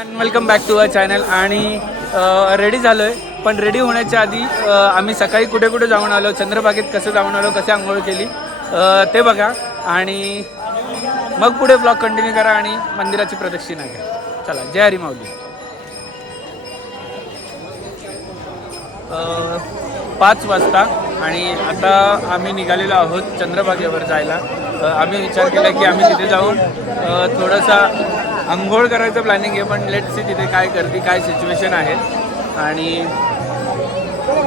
welcome back to a channel आणि ready झालो आहे पण रेडी होण्याच्या आधी आम्ही सकाळी कुठे कुठे जाऊन आलो चंद्रबागेत कसं जाऊन आलो कसे आंघोळ केली ते बघा. आणि मग पुढे ब्लॉग कंटिन्यू करा आणि मंदिराची प्रदक्षिणा घ्या. चला जय हरी माऊली. पाच वाजता आणि आता आम्ही निघालेलो आहोत चंद्रभागेवर जायला. आम्ही विचार केला की आम्ही तिथे जाऊन थोडासा आंघोळ करायचं प्लॅनिंग आहे पण लेट सी तिथे काय गर्दी काय सिच्युएशन आहे. आणि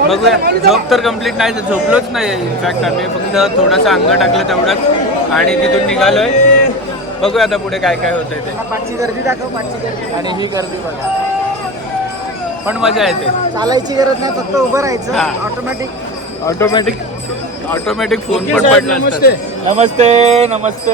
बघूया. झोप तर कंप्लीट नाही झोपलोच नाही. इनफॅक्ट आम्ही फक्त थोडंसं अंग टाकलं तेवढंच आणि तिथून निघालोय. बघूया आता पुढे काय काय होतंय ते. पाचची गर्दी दाखव पाचची गर्दी. आणि ही गर्दी बघा. पण मजा येते. चालायची गरज नाही फक्त उभं राहायचं. ऑटोमॅटिक ऑटोमॅटिक ऑटोमॅटिक फोन पण पडला नमस्ते. नमस्ते.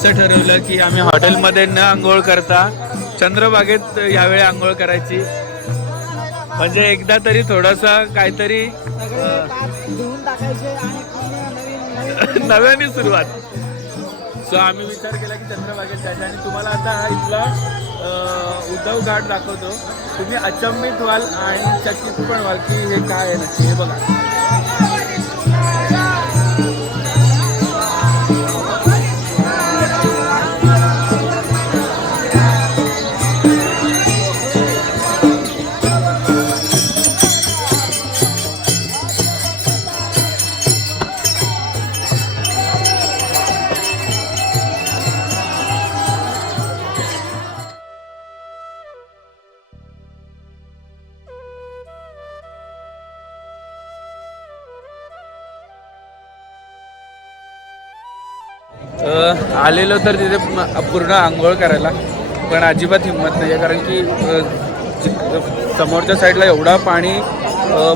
असं ठरवलं की आम्ही हॉटेलमध्ये न आंघोळ करता चंद्रबागेत यावेळी आंघोळ करायची. म्हणजे एकदा तरी थोडासा काहीतरी नव्याने सुरुवात. सो आम्ही विचार केला की चंद्रबागेत जायचं आणि तुम्हाला आता हा इथला उद्धव घाट दाखवतो. तुम्ही अचंबित व्हाल आणि चकित पण व्हाल की हे काय आहे नक्की हे बघा. आलेलो तर तिथे पूर्ण आंघोळ करायला पण अजिबात हिंमत नाही आहे कारण की समोरच्या साईडला एवढा पाणी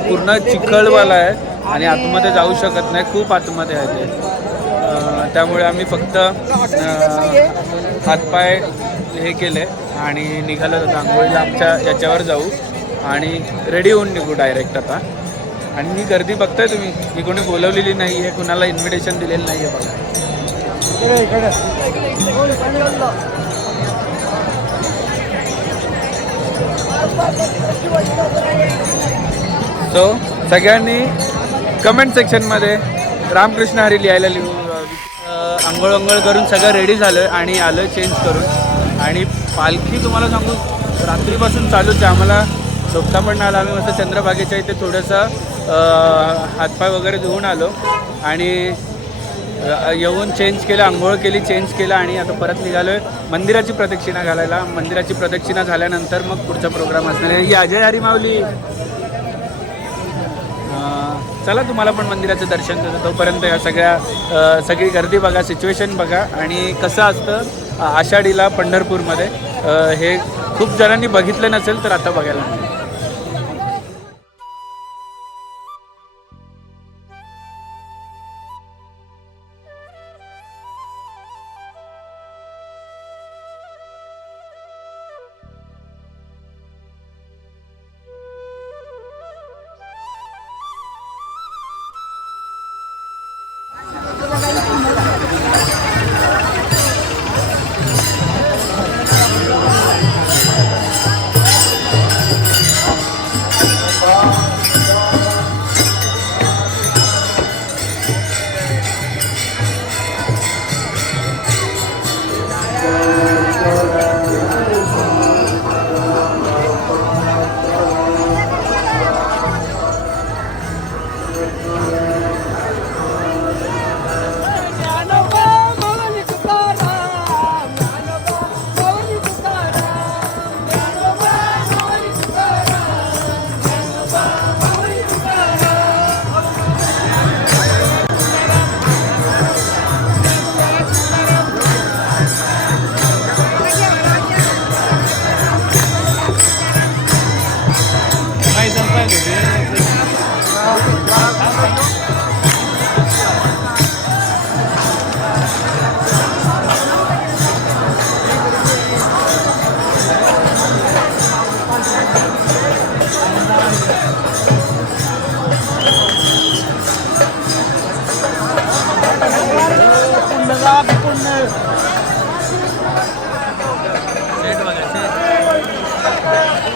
पूर्ण चिखलवाला आहे आणि आतमध्ये जाऊ शकत नाही खूप आतमध्ये आहे ते. त्यामुळे आम्ही फक्त हातपाय हे केले आणि निघालो. तर आंघोळीला आमच्या याच्यावर जाऊ आणि रेडी होऊन निघू डायरेक्ट आता. आणि ही गर्दी बघताय तुम्ही? मी कोणी बोलवलेली नाही आहे कुणाला इन्व्हिटेशन दिलेलं नाही आहे बघा. इकडे इकडे. सो सगळ्यांनी कमेंट सेक्शनमध्ये रामकृष्ण हरी लिहायला लिहू आंघोळ अंघोळ करून सगळं रेडी झालं आणि आलं चेंज करून. आणि पालखी तुम्हाला सांगू रात्रीपासून चालूच आहे. आम्हाला झोपता पण आला. आम्ही मस्त चंद्रभागेच्या इथे थोडंसं हातपाय वगैरे धुवून आलो. आणि येऊन चेंज केलं आंघोळ केली चेंज केलं आणि आता परत निघालो आहे मंदिराची प्रदक्षिणा घालायला. मंदिराची प्रदक्षिणा झाल्यानंतर मग पुढचा प्रोग्राम असणार आहे. ही अजय हरी माऊली. चला तुम्हाला पण मंदिराचं दर्शन देतो. तोपर्यंत या सगळ्या सगळी गर्दी बघा सिच्युएशन बघा. आणि कसं असतं आषाढीला पंढरपूरमध्ये हे खूप जणांनी बघितलं नसेल तर आता बघायला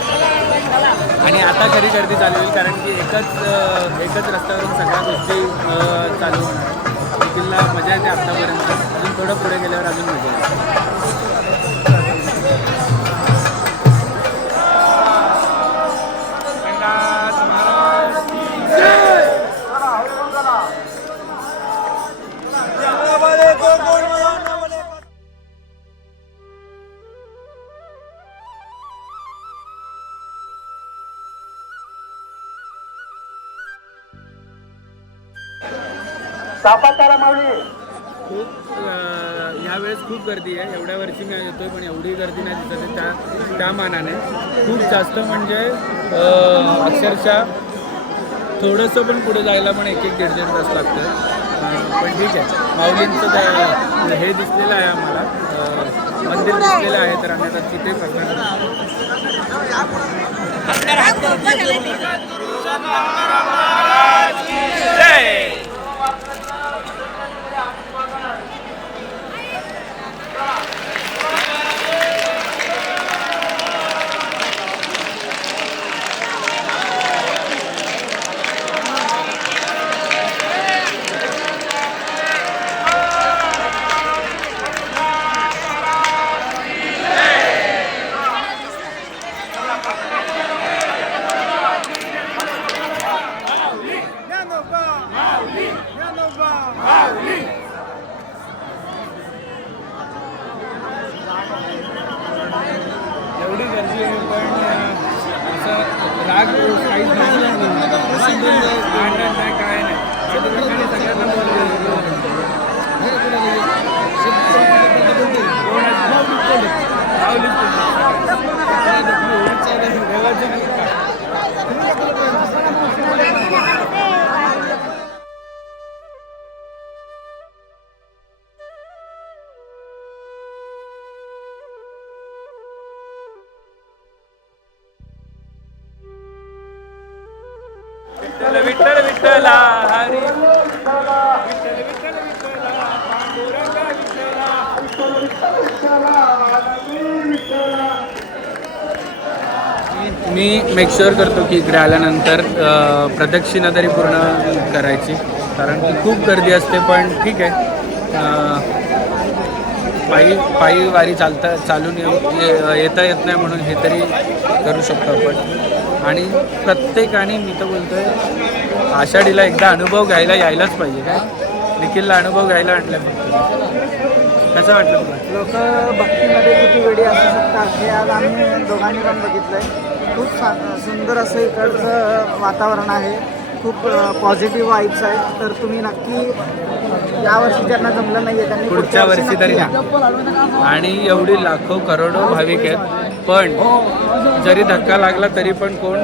आणि आता खरी गर्दी चालू होईल कारण की एकच एकच रस्त्यावरून सगळ्या गोष्टी चालू होणार. किल्ला मजा येते आत्तापर्यंत अजून थोडं पुढे गेल्यावर अजून मजा येते खूप अ, ह्यावेळेस खूप गर्दी आहे. एवढ्या वर्षी मी येतोय पण एवढी गर्दी नाही दिसत आहे त्या त्या मानाने. खूप जास्त म्हणजे अ, अक्षरशः थोडंसं पण पुढे जायला पण एक एक दीड दीड तास लागतं पण ठीक आहे. माऊलींचं त्या- हे दिसलेलं आहे आम्हाला. मंदिर दिसलेलं आहे तर आम्ही आता तिथे करणार विठ्ठला हरी. विठ्ठल विठ्ठल विठ्ठला पांडुरंगा विठ्ठला मी मेकशुअर करतो की इकडे आल्यानंतर प्रदक्षिणा तरी पूर्ण करायची. कारण की खूप गर्दी असते पण ठीक आहे. पायी पायी वारी चालता चालून येऊ येता येत नाही म्हणून हे तरी करू शकतो आपण. आणि प्रत्येकाने मी तर बोलतोय आषाढीला एकदा अनुभव घ्यायला यायलाच पाहिजे काय? निखिलला अनुभव घ्यायला आणलं फक्त कसं वाटलं तुला? लोक भक्तीमध्ये किती वेळी असू शकतात हे आज आम्ही दोघांनी पण बघितलंय. खूप सा सुंदर असं इकडचं वातावरण आहे. खूप पॉझिटिव्ह वाईब्स आहेत. तर तुम्ही नक्की यावर्षी ज्यांना जमलं नाही आहे त्यांनी पुढच्या वर्षी तरी नक्की. या. आणि एवढी लाखो करोडो भाविक आहेत. पण जरी धक्का लागला तरी पण कोण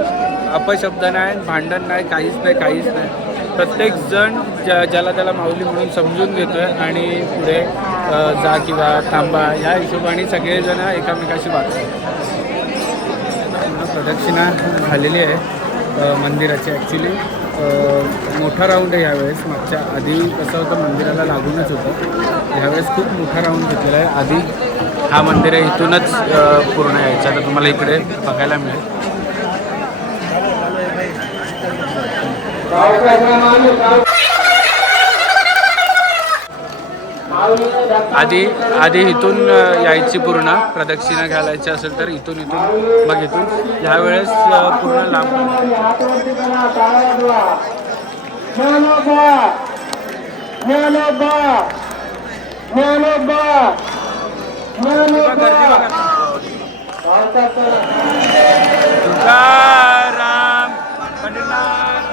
अपशब्द नाही भांडण नाही काहीच नाही काहीच नाही. प्रत्येक जण ज्या ज्याला त्याला माऊली म्हणून समजून घेतो आहे आणि पुढे जा किंवा थांबा या हिशोबाने सगळेजण एकामेकाशी वागतात. प्रदक्षिणा झालेली आहे मंदिराची ॲक्च्युली मोठा राऊंड आहे यावेळेस. मागच्या आधी कसं होतं मंदिराला लागूनच होतं. यावेळेस खूप मोठा राऊंड घेतलेला आहे. आधी हा मंदिर आहे इथूनच पूर्ण यायचं. तर तुम्हाला इकडे बघायला मिळेल. आधी आधी इथून यायची पूर्ण प्रदक्षिणा घालायची असेल तर इथून इथून मग इथून. ह्यावेळेस पूर्ण लांब गर्दी बघा. तुकाराम पंढरीनाथ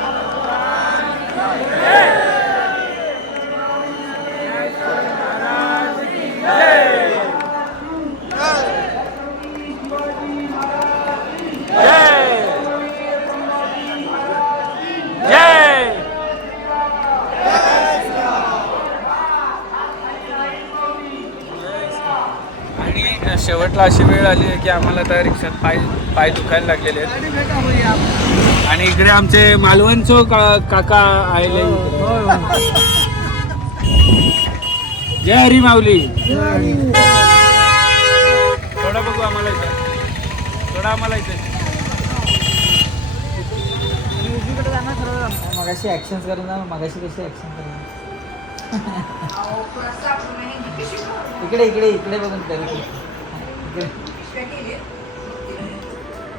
जय आणि शेवटला अशी वेळ आली आहे की आम्हाला त्या रिक्षात पाय पाय दुखायला लागलेले आहेत. आणि इकडे आमचे मालवणचो का काका आले जय हरी माऊली. थोडा बघू आम्हाला इथं. थोडा आम्हाला इथं. मगाशी ॲक्शन्स करून ना मगाशी कशी ॲक्शन करून इकडे इकडे इकडे बघून. इकडे.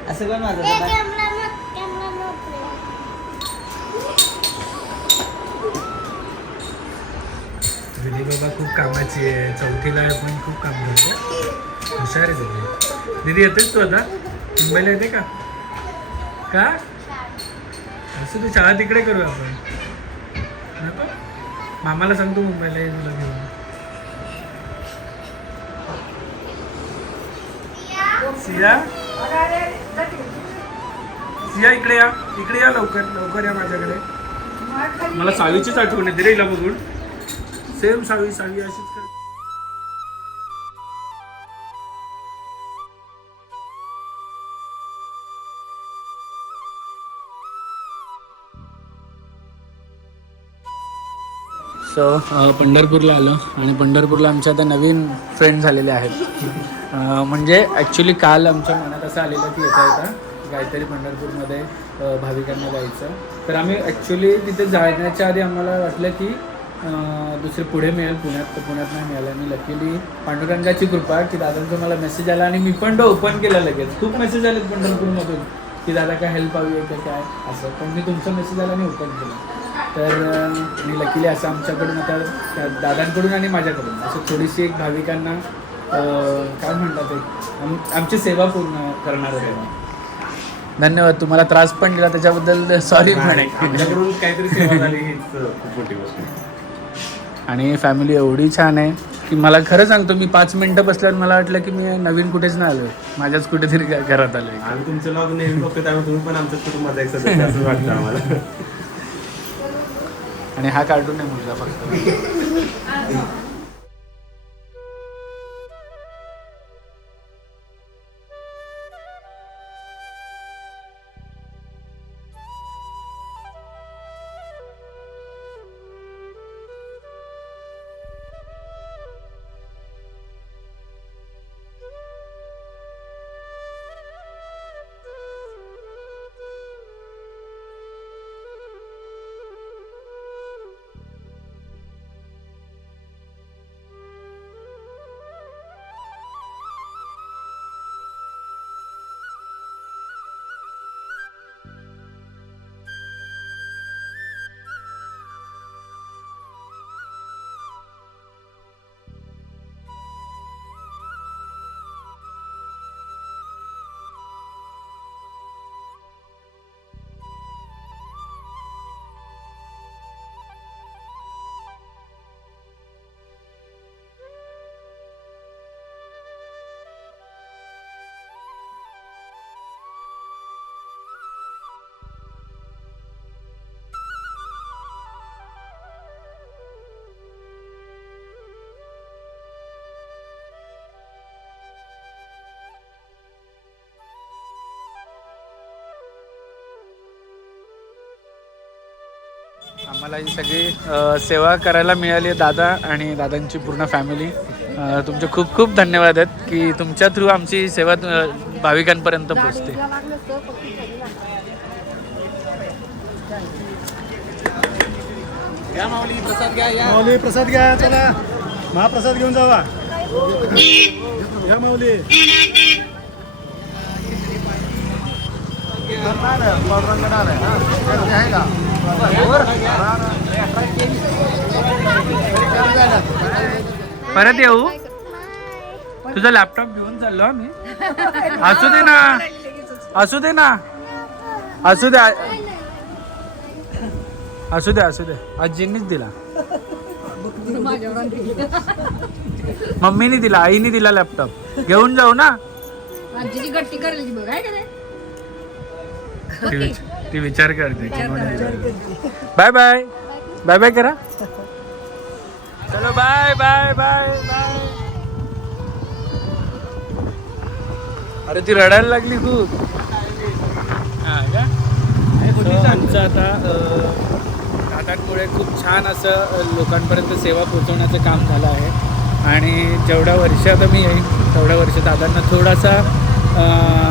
असं कोण माझं दिदी बाबा खूप कामाची आहे. चौथीला आहे पण खूप काम करते. हुशार आहे सगळे दिदी येतेस तू आता? मुंबईला येते का? का? असं तू शाळा तिकडे करू आपण. मामाला सांगतो मुंबईला ये तुला घेऊन. सिया? सिया इकडे या. इकडे या लवकर. लवकर या माझ्याकडे. मला सावीचीच आठवण येते रे हिला बघून. सेम सावी सावी अशीच. सो uh, पंढरपूरला आलो आणि पंढरपूरला आमच्या आता नवीन फ्रेंड झालेले आहेत. Uh, म्हणजे ॲक्च्युली काल आमच्या मनात असं आलेलं की येता येता काहीतरी पंढरपूरमध्ये uh, भाविकांना जायचं. तर आम्ही ॲक्च्युली तिथे जाण्याच्या आधी आम्हाला वाटलं की दुसरे पुढे मिळेल पुण्यात तर पुण्यात नाही मिळालं. आणि लकीली पांडुरंगाची कृपा की दादांचा मला मेसेज आला आणि मी पण तो ओपन केला लगेच. खूप मेसेज आले पंढरपूरमधून की दादा काय हेल्प हवी आहे का? काय? असं. पण मी तुमचा मेसेज आला आणि ओपन केलं. तर मी लकीली असं आमच्याकडून आता त्या दादांकडून आणि माझ्याकडून असं थोडीशी एक भाविकांना काय म्हणतात ते आम- आमची सेवा पूर्ण करणार तेव्हा धन्यवाद तुम्हाला त्रास पण दिला त्याच्याबद्दल सॉरी म्हणे. आमच्याकडून काहीतरी सेवा झाली हीच खूप मोठी गोष्ट आहे. आणि फॅमिली एवढी छान आहे की मला खरं सांगतो मी पाच मिनटं बसल्यावर मला वाटलं की मी नवीन कुठेच नाही आलो माझ्याच कुठेतरी घरात आलोय. आम्ही तुमचं लॉग नेहमी बघतो त्यामुळे तुम्ही पण आमच्याच कुटुंबाचा एक सदस्य असं वाटतं आम्हाला. आणि हा कार्टून आहे मुलगा फक्त. आम्हाला ही सगळी अ, सेवा करायला मिळाली आहे दादा आणि दादांची पूर्ण फॅमिली अ, तुमचे खूप खूप धन्यवाद आहेत की तुमच्या थ्रू आमची सेवा अ, भाविकांपर्यंत पोहोचते. माऊली प्रसाद घ्या चला. महाप्रसाद घेऊन जावा. घ्या माऊली. परत येऊ? तुझा लॅपटॉप घेऊन चाललो आम्ही. असू दे ना. असू दे ना. असू दे. असू दे असू दे. आजींनीच दिला. मम्मीने दिला आईने दिला लॅपटॉप घेऊन जाऊ ना. आजीची गट्टी करायची बघ आहे का नाही? ती विच- ती विचार करते. की म्हणून विचार बाय बाय. बाय बाय करा. चलो बाय बाय बाय बाय. अरे ती रडायला लागली खूप. हा आमचं आता दादांमुळे खूप छान असं लोकांपर्यंत सेवा पोहोचवण्याचं काम झालं आहे. आणि जेवढ्या वर्ष आता मी येईन तेवढ्या वर्ष दादांना थोडासा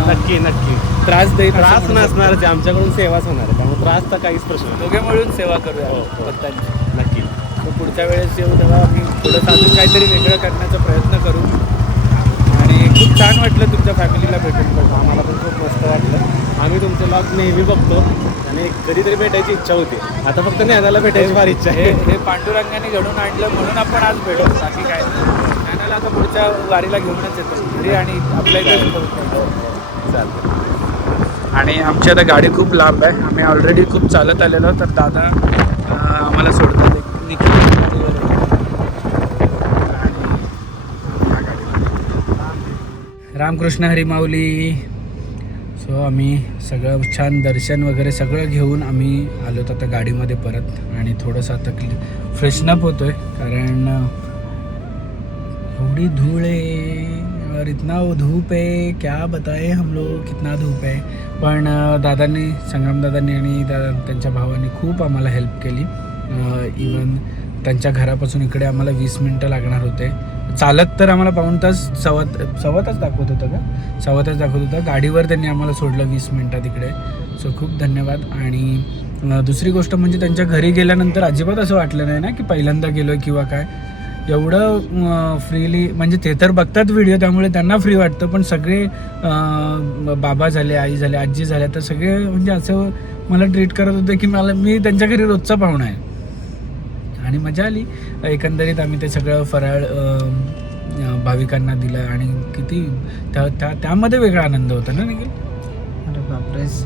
नक्की नक्की. त्रास देईल त्रास. नसणारच आहे आमच्याकडून सेवाच होणार आहे. त्यामुळे त्रासचा काहीच प्रश्न नाही. दोघे मिळून सेवा करूया हो, हो. भक्तांची नक्की. तर पुढच्या वेळेस येऊ तेव्हा आम्ही थोडंसं अजून काहीतरी वेगळं करण्याचा प्रयत्न करू. आणि खूप छान वाटलं तुमच्या फॅमिलीला भेटून. पण आम्हाला पण खूप मस्त वाटलं. आम्ही तुमचे लॉग नेहमी बघतो. आणि कधीतरी भेटायची इच्छा होती. आता फक्त ज्ञानाला भेटायची फार इच्छा हे आहे. हे पांडुरंगाने घडून आणलं म्हणून आपण आज भेटू बाकी काय नाही. ज्ञानाला आता पुढच्या वारीला घेऊनच येतो. घरी आणि आपल्या इथेच पोहोचतो. चालतं आणि आमची आता गाडी खूप लांब आहे. आम्ही ऑलरेडी खूप चालत आलेलो तर दादा आम्हाला सोडतात. निखिल रामकृष्ण हरिमाऊली. सो आम्ही सगळं छान दर्शन वगैरे सगळं घेऊन आम्ही आलो आता गाडीमध्ये परत. आणि थोडंसं आता फ्रेशनअप आहे कारण एवढी धूळ आहे. और इतना वो धूप है क्या बताए हम लोग कितना धूप आहे पण दादांनी संग्रामदादांनी आणि दादा त्यांच्या भावांनी खूप आम्हाला हेल्प केली. इवन त्यांच्या घरापासून इकडे आम्हाला वीस मिनटं लागणार होते. चालत तर आम्हाला पाऊन तास सव्वा सव्वा तास दाखवत होतं का? सव्वा दाखवत होतं. गाडीवर त्यांनी आम्हाला सोडलं वीस मिनटात इकडे. सो खूप धन्यवाद. आणि दुसरी गोष्ट म्हणजे त्यांच्या घरी गेल्यानंतर अजिबात असं वाटलं नाही ना की पहिल्यांदा गेलो किंवा काय? एवढं फ्रीली म्हणजे ते तर बघतात व्हिडिओ त्यामुळे त्यांना फ्री वाटतं पण सगळे बाबा झाले आई झाले आजी झाल्या तर सगळे म्हणजे असं मला ट्रीट करत होते की मला मी त्यांच्या घरी रोजचा पाहुणा आहे. आणि मजा आली. एकंदरीत आम्ही ते सगळं फराळ भाविकांना दिलं आणि किती त्या त्या- त्यामध्ये वेगळा आनंद होता ना निखिल? अरे बापरेस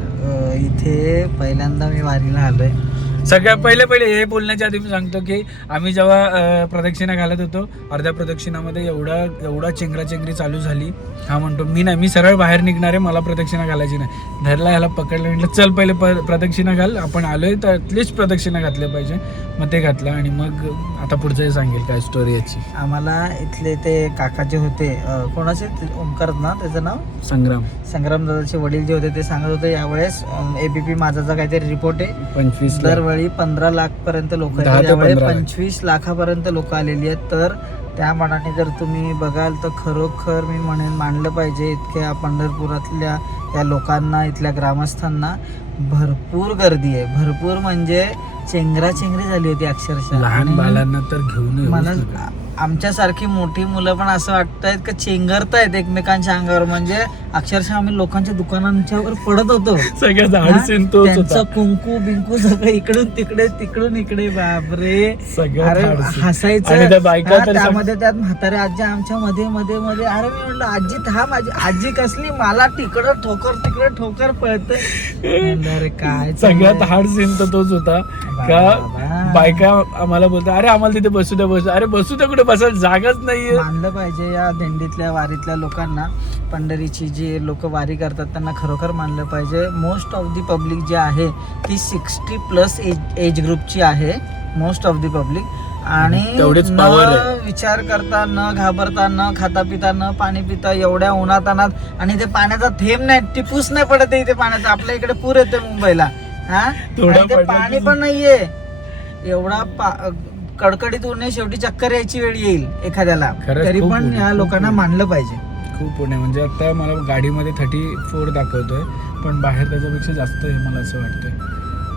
इथे पहिल्यांदा मी वारीला आलो आहे सगळ्यात पहिले पहिले हे बोलण्याच्या आधी मी सांगतो की आम्ही जेव्हा प्रदक्षिणा घालत होतो अर्ध्या प्रदक्षिणामध्ये एवढा एवढा चेंगराचेंगरी चालू झाली. हा म्हणतो मी नाही मी सरळ बाहेर निघणार आहे मला प्रदक्षिणा घालायची नाही. धरला ह्याला पकडलं म्हटलं चल पहिले प प्रदक्षिणा घाल आपण आलोय तर ॲटलिस्ट प्रदक्षिणा घातल्या पाहिजे. मग ते घातलं आणि मग आता पुढचं हे सांगेल काय स्टोरी याची. आम्हाला इथले ते काका जे होते कोणाचे? ते ओमकार ना त्याचं नाव? संग्राम. संग्राम दादाचे वडील जे होते ते सांगत होते यावेळेस एबीपी माझाचा काहीतरी रिपोर्ट आहे पंचवीस दरवेळी पंधरा लाख पर्यंत लोक दहा ते यावेळी पंधरा लाख. पंचवीस लाखापर्यंत लोक आलेली आहेत. तर त्या मनाने जर तुम्ही बघाल तर खरोखर मी म्हणेन मानलं पाहिजे इतक्या पंढरपुरातल्या या लोकांना इथल्या ग्रामस्थांना भरपूर गर्दी आहे. भरपूर म्हणजे चेंगरा चेंगरी झाली होती अक्षरशः. लहान आणि बालांना तर घेऊन येऊच मला नका. आमच्यासारखी मोठी मुलं पण असं वाटतायत का चेंगरतायत एकमेकांच्या अंगावर. म्हणजे अक्षरशः आम्ही लोकांच्या दुकानांच्यावर पडत होतो. सगळ्यात? अडचण तोच त्यांचं होता. कुंकू बिंकू सगळं इकडून तिकडे तिकडून इकडे. बापरे. सगळ्यात अरे अडचण. हसायचं. आणि त्या बायका हा, तर सग- त्यामध्ये त्यात म्हातारे आजी आमच्या मध्ये मध्ये मध्ये. अरे मी म्हणलं आजी थांब आजी आजी कसली? मला तिकडं ठोकर तिकडे ठोकर म्हणलं, अरे काय सगळ्यात? हार्ड सीन तर तोच होता. का. बायका आम्हाला बोलतात अरे आम्हाला तिथे बसू द्या बसू अरे बसू द्या कुठे बसायला? जागाच नाहीये. मानलं पाहिजे या दिंडीतल्या वारीतल्या लोकांना. पंढरीची जी लोक वारी करतात त्यांना खरोखर मानलं पाहिजे. मोस्ट ऑफ दी पब्लिक जी आहे ती सिक्स्टी प्लस एज एज ग्रुपची आहे मोस्ट ऑफ दी पब्लिक आणि न. विचार करता न घाबरता न खाता पिता न पाणी पिता एवढ्या उन्हात अनात आणि ते पाण्याचा थेंब नाही टिपूस नाही पडत इथे पाण्याचा. आपल्या इकडे पूर येते मुंबईला. हा? थोडा आणि ते पडला पाणी की- पण नाहीये. एवढा पा- कडकडीत आहे शेवटी चक्कर यायची वेळ येईल एखाद्याला. खरंच तरी खूप पण आहे, या खूप लोकांना. मानलं पाहिजे. खूप पुणे म्हणजे आता मला गाडीमध्ये थर्टी फोर दाखवतोय पण बाहेर त्याच्यापेक्षा जास्त आहे मला असं वाटतंय.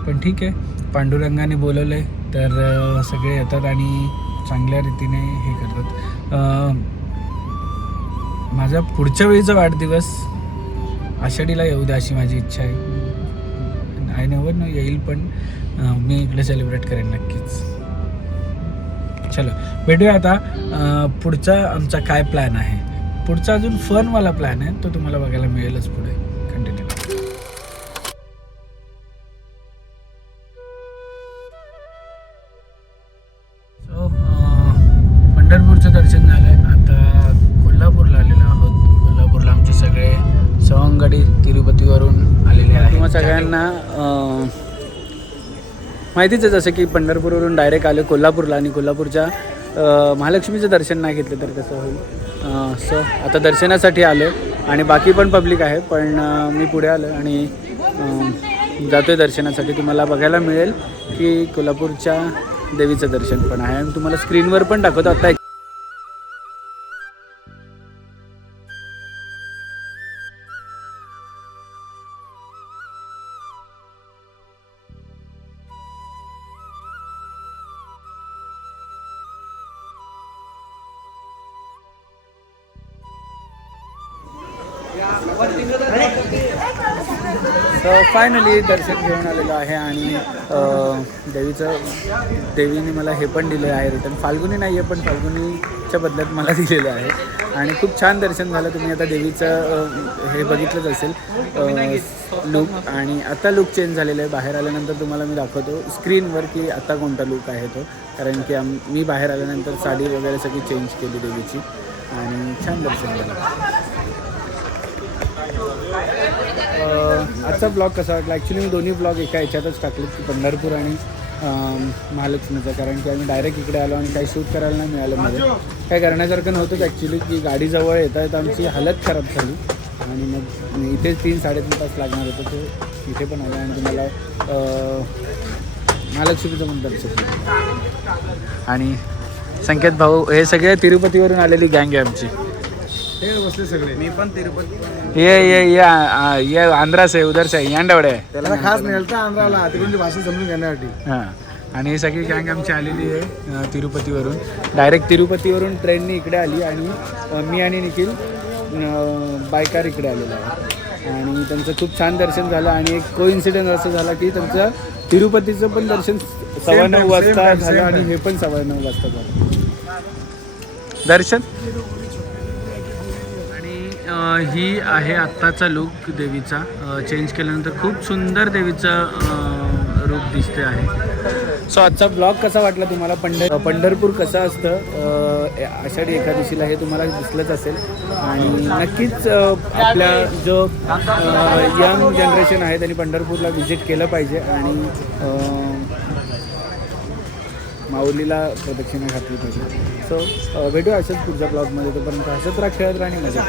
पण ठीक आहे. पांडुरंगाने बोलवलंय तर अं, सगळे येतात आणि चांगल्या रीतीने हे करतात. अं, माझा पुढच्या वेळीचा वाढदिवस आषाढीला येऊ द्या अशी माझी इच्छा आहे. आय नेवर नो येईल पण मी इकडे सेलिब्रेट करेन नक्कीच. चलो भेटूया आता पुढचा आमचा काय प्लॅन आहे. पुढचा अजून फनवाला प्लॅन आहे तो तुम्हाला बघायला मिळेलच पुढे. माहितीच आहे जसं की पंढरपूरवरून डायरेक्ट आलो कोल्हापूरला आणि कोल्हापूरच्या महालक्ष्मीचं दर्शन नाही घेतलं तर कसं होईल? सो आता दर्शनासाठी आलो आणि बाकी पण पब्लिक आहे पण मी पुढे आलो आणि जातो आहे दर्शनासाठी. तुम्हाला बघायला मिळेल की कोल्हापूरच्या देवीचं दर्शन पण आहे आणि तुम्हाला स्क्रीनवर पण दाखवतो. आता फायनली दर्शन घेऊन आलेलो आहे आणि देवीचं देवीने मला हे पण दिलं आहे रिटर्न. फाल्गुनी नाही आहे पण फाल्गुनीच्या बदल्यात मला दिलेलं आहे. आणि खूप छान दर्शन झालं. तुम्ही आता देवीचं हे बघितलंच असेल. लुक आणि आता लुक चेंज झालेलं आहे. बाहेर आल्यानंतर तुम्हाला मी दाखवतो स्क्रीनवर की आता कोणता लुक आहे तो. कारण की आम मी बाहेर आल्यानंतर साडी वगैरे सगळी चेंज केली देवीची. आणि छान दर्शन झालं. आजचा ब्लॉग कसा वाटला? ॲक्च्युली मी दोन्ही ब्लॉग एका ह्याच्यातच टाकले की पंढरपूर आणि महालक्ष्मीचा. कारण की आम्ही डायरेक्ट इकडे आलो आणि काही शूट करायला नाही मिळालं मध्ये. काय करण्यासारखं नव्हतंच ॲक्च्युली की गाडी जवळ येता येता आमची हालत खराब झाली. आणि मग इथेच तीन साडेतीन तास लागणार होतं तो इथे पण आला आणि तुम्हाला महालक्ष्मीचं पण दर्शन आणि संकेत भाऊ हे सगळे तिरुपतीवरून आलेली गँग आहे आमची. बसले सगळे मी पण तिरुपती ये ये ये आ- ये आंध्रा से उधर से यांडवडे आहे त्याला खास मिळतं आंध्राला तिकडून भाषा समजून घेण्यासाठी हां. आणि ही सगळी गँग आमची आलेली आहे अ, तिरुपतीवरून. डायरेक्ट तिरुपतीवरून ट्रेनने इकडे आली आणि अ, मी आणि निखिल बायकार इकडे आलेलो आहे आणि त्यांचं खूप छान दर्शन झालं आणि एक को इन्सिडेंट असं झाला की त्यांचं तिरुपतीचं पण दर्शन सव्वा नऊ वाजता झालं आणि. हे पण सव्वा नऊ वाजता झालं. दर्शन? ही आहे आत्ताचा लुक देवीचा. चेंज केल्यानंतर खूप सुंदर देवीचं रूप दिसते आहे. सो आजचा ब्लॉग कसा वाटला तुम्हाला? पंढर पंढरपूर कसं असतं? आषाढी एकादशीला हे तुम्हाला दिसलंच असेल. आणि नक्कीच आपला आपल्या जो यंग जनरेशन आहे त्यांनी पंढरपूरला व्हिजिट केलं पाहिजे. आणि माऊलीला प्रदक्षिणा घातली पाहिजे. सो भेटू अशाच पुढच्या ब्लॉगमध्ये तोपर्यंत हसत राहा खेळत राहा मजा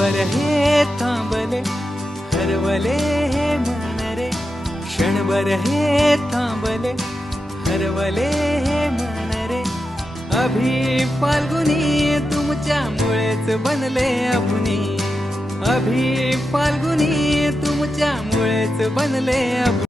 बर हे थांबले हरवले हे मन रे क्षणभर हे थांबले हरवले हे मन रे अभि फाल्गुनी तुमच्यामुळेच बनले अभुनी. अभि फाल्गुनी तुमच्यामुळेच बनले अभुनी.